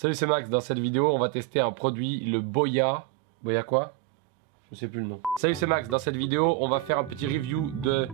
Salut, c'est Max. Dans cette vidéo, on va tester un produit, le Boya. Boya quoi? Je sais plus le nom. Salut, c'est Max. Dans cette vidéo, on va faire un petit review de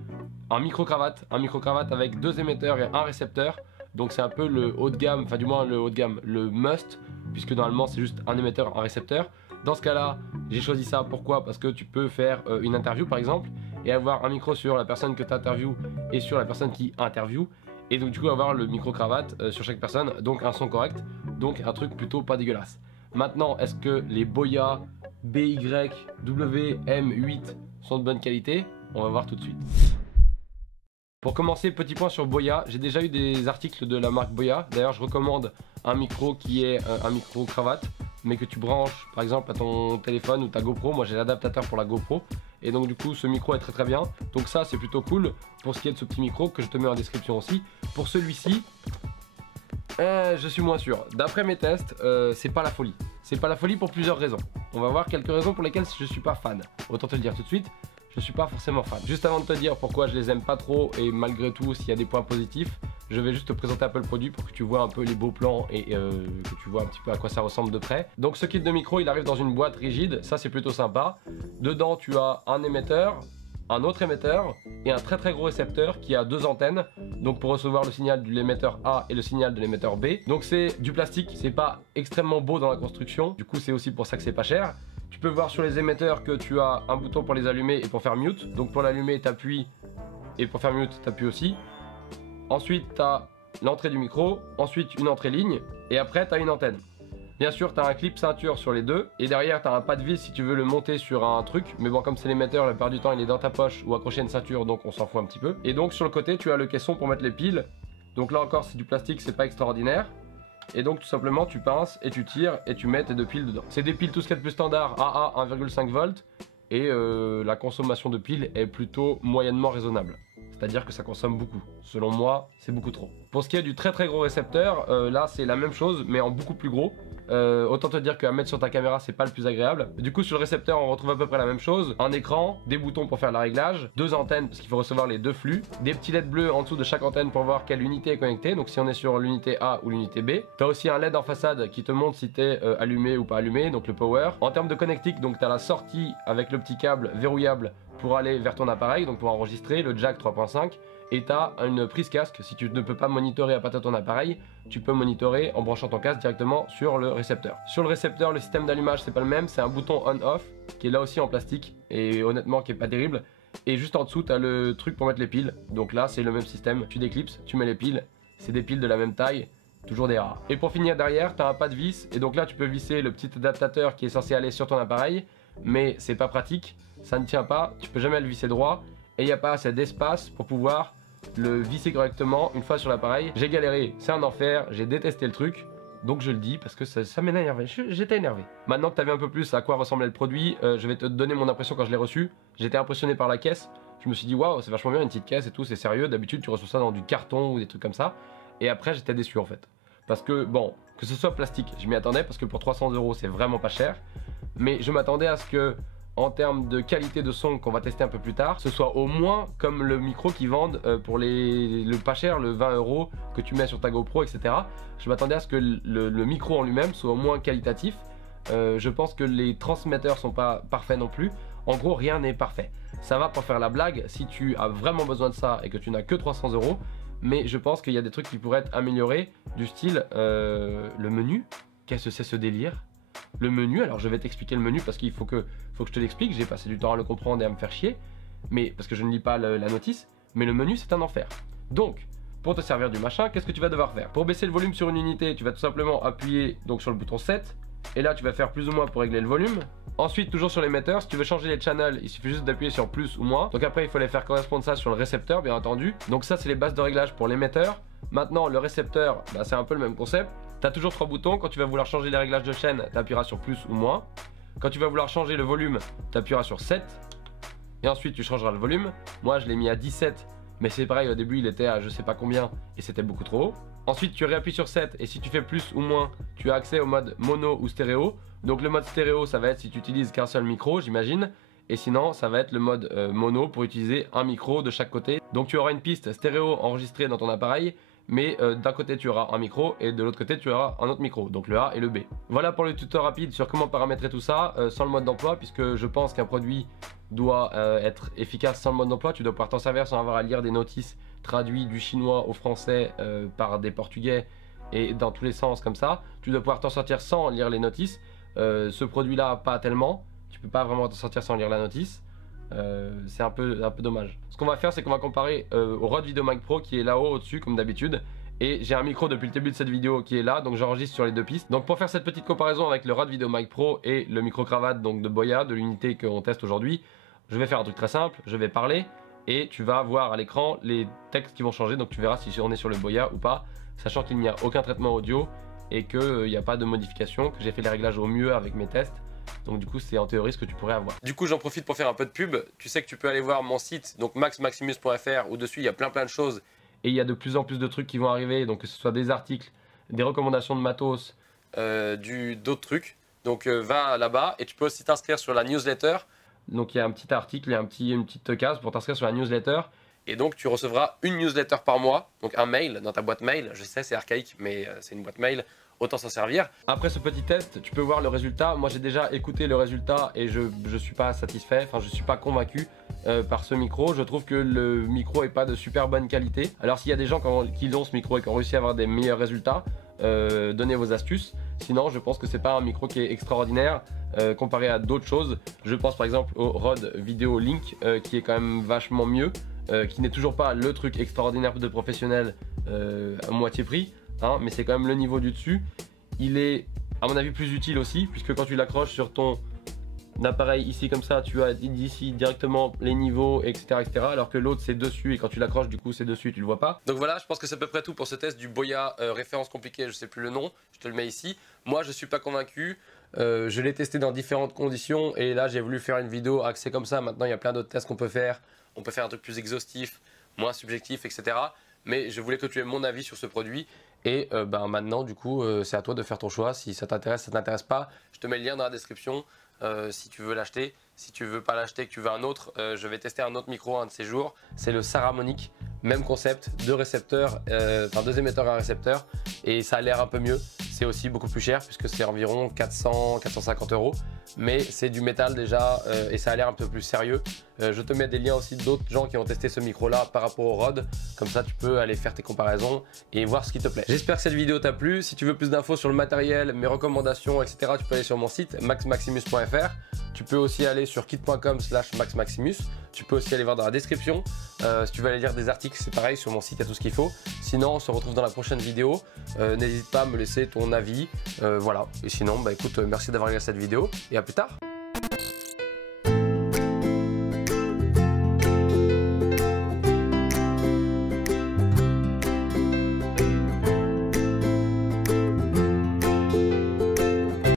un micro-cravate. Un micro-cravate avec 2 émetteurs et un récepteur. Donc c'est un peu le haut de gamme, enfin du moins le haut de gamme, le must, puisque normalement c'est juste un émetteur, un récepteur. Dans ce cas-là, j'ai choisi ça. Pourquoi? Parce que tu peux faire une interview par exemple et avoir un micro sur la personne que tu interviews et sur la personne qui interview. Et donc du coup avoir le micro-cravate sur chaque personne, donc un son correct, donc un truc plutôt pas dégueulasse. Maintenant, est-ce que les Boya BYWM8 sont de bonne qualité? On va voir tout de suite. Pour commencer, petit point sur Boya, j'ai déjà eu des articles de la marque Boya. D'ailleurs, je recommande un micro qui est un micro cravate, mais que tu branches par exemple à ton téléphone ou ta GoPro. Moi j'ai l'adaptateur pour la GoPro. Et donc du coup ce micro est très bien. Donc ça c'est plutôt cool pour ce qui est de ce petit micro que je te mets en description aussi. Pour celui-ci, je suis moins sûr. D'après mes tests, c'est pas la folie. C'est pas la folie pour plusieurs raisons. On va voir quelques raisons pour lesquelles je suis pas fan. Autant te le dire tout de suite, je suis pas forcément fan. Juste avant de te dire pourquoi je les aime pas trop et malgré tout s'il y a des points positifs, je vais juste te présenter un peu le produit pour que tu vois un peu les beaux plans et que tu vois un petit peu à quoi ça ressemble de près. Donc ce kit de micro, il arrive dans une boîte rigide, ça c'est plutôt sympa. Dedans tu as un émetteur, un autre émetteur et un très gros récepteur qui a 2 antennes, donc pour recevoir le signal de l'émetteur A et le signal de l'émetteur B. Donc c'est du plastique, c'est pas extrêmement beau dans la construction, du coup c'est aussi pour ça que c'est pas cher. Tu peux voir sur les émetteurs que tu as un bouton pour les allumer et pour faire mute, donc pour l'allumer t'appuies et pour faire mute t'appuies aussi. Ensuite tu as l'entrée du micro, ensuite une entrée ligne et après tu as une antenne. Bien sûr, tu as un clip ceinture sur les deux et derrière tu as un pas de vis si tu veux le monter sur un truc. Mais bon, comme c'est l'émetteur, la plupart du temps il est dans ta poche ou accroché à une ceinture, donc on s'en fout un petit peu. Et donc sur le côté, tu as le caisson pour mettre les piles. Donc là encore, c'est du plastique, c'est pas extraordinaire. Et donc tout simplement, tu pinces et tu tires et tu mets tes 2 piles dedans. C'est des piles tout ce qu'il y a de plus standard, AA 1,5 volts. Et la consommation de piles est plutôt moyennement raisonnable. C'est-à-dire que ça consomme beaucoup. Selon moi, c'est beaucoup trop. Pour ce qui est du très gros récepteur, là c'est la même chose mais en beaucoup plus gros. Autant te dire qu'à mettre sur ta caméra c'est pas le plus agréable. Du coup sur le récepteur on retrouve à peu près la même chose. Un écran, des boutons pour faire le réglage, 2 antennes parce qu'il faut recevoir les 2 flux, des petits LED bleus en dessous de chaque antenne pour voir quelle unité est connectée. Donc si on est sur l'unité A ou l'unité B. Tu as aussi un LED en façade qui te montre si tu es allumé ou pas allumé, donc le power. En termes de connectique, donc tu as la sortie avec le petit câble verrouillable pour aller vers ton appareil, donc pour enregistrer, le jack 3.5. Et tu as une prise casque, si tu ne peux pas monitorer à partir de ton appareil, tu peux monitorer en branchant ton casque directement sur le récepteur. Sur le récepteur, le système d'allumage c'est pas le même, c'est un bouton on-off qui est là aussi en plastique et honnêtement qui est pas terrible. Et juste en dessous tu as le truc pour mettre les piles, donc là c'est le même système, tu déclipses, tu mets les piles, c'est des piles de la même taille, toujours des rares. Et pour finir derrière, tu as un pas de vis et donc là tu peux visser le petit adaptateur qui est censé aller sur ton appareil, mais c'est pas pratique, ça ne tient pas, tu peux jamais le visser droit. Et il n'y a pas assez d'espace pour pouvoir le visser correctement une fois sur l'appareil. J'ai galéré, c'est un enfer, j'ai détesté le truc. Donc je le dis parce que ça m'a énervé, j'étais énervé. Maintenant que tu as vu un peu plus à quoi ressemblait le produit, je vais te donner mon impression quand je l'ai reçu. J'étais impressionné par la caisse, je me suis dit waouh c'est vachement bien une petite caisse et tout, c'est sérieux. D'habitude tu reçois ça dans du carton ou des trucs comme ça. Et après j'étais déçu en fait. Parce que bon, que ce soit plastique, je m'y attendais parce que pour 300 € c'est vraiment pas cher. Mais je m'attendais à ce que en termes de qualité de son qu'on va tester un peu plus tard, ce soit au moins comme le micro qu'ils vendent pour le pas cher, le 20 € que tu mets sur ta GoPro, etc. Je m'attendais à ce que le micro en lui-même soit au moins qualitatif. Je pense que les transmetteurs sont pas parfaits non plus. En gros, rien n'est parfait. Ça va pour faire la blague si tu as vraiment besoin de ça et que tu n'as que 300 €. Mais je pense qu'il y a des trucs qui pourraient être améliorés, du style le menu. Qu'est-ce que c'est ce délire ? Le menu, alors je vais t'expliquer le menu parce qu'il faut que je te l'explique, j'ai passé du temps à le comprendre et à me faire chier, mais parce que je ne lis pas la notice, mais le menu c'est un enfer. Donc, pour te servir du machin, qu'est-ce que tu vas devoir faire? Pour baisser le volume sur une unité, tu vas tout simplement appuyer donc sur le bouton 7, et là tu vas faire plus ou moins pour régler le volume. Ensuite, toujours sur l'émetteur, si tu veux changer les channels, il suffit juste d'appuyer sur plus ou moins. Donc après, il faut les faire correspondre ça sur le récepteur, bien entendu. Donc ça, c'est les bases de réglage pour l'émetteur. Maintenant, le récepteur, bah, c'est un peu le même concept. Tu as toujours 3 boutons. Quand tu vas vouloir changer les réglages de chaîne, tu appuieras sur plus ou moins. Quand tu vas vouloir changer le volume, tu appuieras sur 7. Et ensuite, tu changeras le volume. Moi, je l'ai mis à 17. Mais c'est pareil, au début, il était à je sais pas combien. Et c'était beaucoup trop haut. Ensuite, tu réappuies sur 7. Et si tu fais plus ou moins, tu as accès au mode mono ou stéréo. Donc le mode stéréo, ça va être si tu utilises qu'un seul micro, j'imagine. Et sinon, ça va être le mode mono pour utiliser un micro de chaque côté. Donc tu auras une piste stéréo enregistrée dans ton appareil, mais d'un côté tu auras un micro et de l'autre côté tu auras un autre micro, donc le A et le B. Voilà pour le tuto rapide sur comment paramétrer tout ça sans le mode d'emploi, puisque je pense qu'un produit doit être efficace sans le mode d'emploi. Tu dois pouvoir t'en servir sans avoir à lire des notices traduites du chinois au français par des portugais et dans tous les sens comme ça. Tu dois pouvoir t'en sortir sans lire les notices. Ce produit là pas tellement, tu peux pas vraiment t'en sortir sans lire la notice. C'est un peu dommage. Ce qu'on va faire, c'est qu'on va comparer au Rode VideoMic Pro qui est là-haut au-dessus comme d'habitude. Et j'ai un micro depuis le début de cette vidéo qui est là, donc j'enregistre sur les deux pistes. Donc pour faire cette petite comparaison avec le Rode VideoMic Pro et le micro cravate donc de Boya, de l'unité qu'on teste aujourd'hui, je vais faire un truc très simple, je vais parler et tu vas voir à l'écran les textes qui vont changer. Donc tu verras si on est sur le Boya ou pas, sachant qu'il n'y a aucun traitement audio et qu'il n'y a pas de modification, que j'ai fait les réglages au mieux avec mes tests. Donc du coup c'est en théorie ce que tu pourrais avoir. Du coup j'en profite pour faire un peu de pub. Tu sais que tu peux aller voir mon site, donc maxmaximus.fr, où dessus il y a plein de choses. Et il y a de plus en plus de trucs qui vont arriver, donc que ce soit des articles, des recommandations de matos, d'autres trucs. Donc va là-bas et tu peux aussi t'inscrire sur la newsletter. Donc il y a un petit article et une petite case pour t'inscrire sur la newsletter. Et donc tu recevras une newsletter par mois, donc un mail dans ta boîte mail. Je sais c'est archaïque mais c'est une boîte mail. Autant s'en servir. Après ce petit test, tu peux voir le résultat. Moi j'ai déjà écouté le résultat et je suis pas satisfait, enfin je suis pas convaincu par ce micro. Je trouve que le micro est pas de super bonne qualité. Alors s'il y a des gens qui ont ce micro et qui ont réussi à avoir des meilleurs résultats, donnez vos astuces. Sinon je pense que c'est pas un micro qui est extraordinaire comparé à d'autres choses. Je pense par exemple au Rode Video Link qui est quand même vachement mieux, qui n'est toujours pas le truc extraordinaire de professionnel à moitié prix. Hein, mais c'est quand même le niveau du dessus. Il est à mon avis plus utile aussi, puisque quand tu l'accroches sur ton appareil ici comme ça, tu as ici directement les niveaux, etc. alors que l'autre c'est dessus et quand tu l'accroches du coup c'est dessus, tu le vois pas. Donc voilà, je pense que c'est à peu près tout pour ce test du Boya référence compliquée, je sais plus le nom, je te le mets ici. Moi je suis pas convaincu, je l'ai testé dans différentes conditions et là j'ai voulu faire une vidéo axée comme ça. Maintenant il y a plein d'autres tests qu'on peut faire, on peut faire un truc plus exhaustif, moins subjectif, etc. Mais je voulais que tu aies mon avis sur ce produit. Et maintenant, du coup, c'est à toi de faire ton choix. Si ça t'intéresse, ça t'intéresse pas, je te mets le lien dans la description si tu veux l'acheter. Si tu veux pas l'acheter, que tu veux un autre, je vais tester un autre micro un de ces jours. C'est le Saramonic, même concept, deux récepteurs, deux émetteurs à un récepteur. Et ça a l'air un peu mieux. C'est aussi beaucoup plus cher puisque c'est environ 400-450 €. Mais c'est du métal déjà et ça a l'air un peu plus sérieux. Je te mets des liens aussi d'autres gens qui ont testé ce micro là par rapport au Rode. Comme ça tu peux aller faire tes comparaisons et voir ce qui te plaît. J'espère que cette vidéo t'a plu. Si tu veux plus d'infos sur le matériel, mes recommandations, etc. tu peux aller sur mon site maxmaximus.fr. Tu peux aussi aller sur kit.com/maxmaximus. Tu peux aussi aller voir dans la description. Si tu veux aller lire des articles, c'est pareil, sur mon site il y a tout ce qu'il faut. Sinon on se retrouve dans la prochaine vidéo. N'hésite pas à me laisser ton avis. Voilà. Et sinon, écoute, merci d'avoir regardé cette vidéo et à plus tard.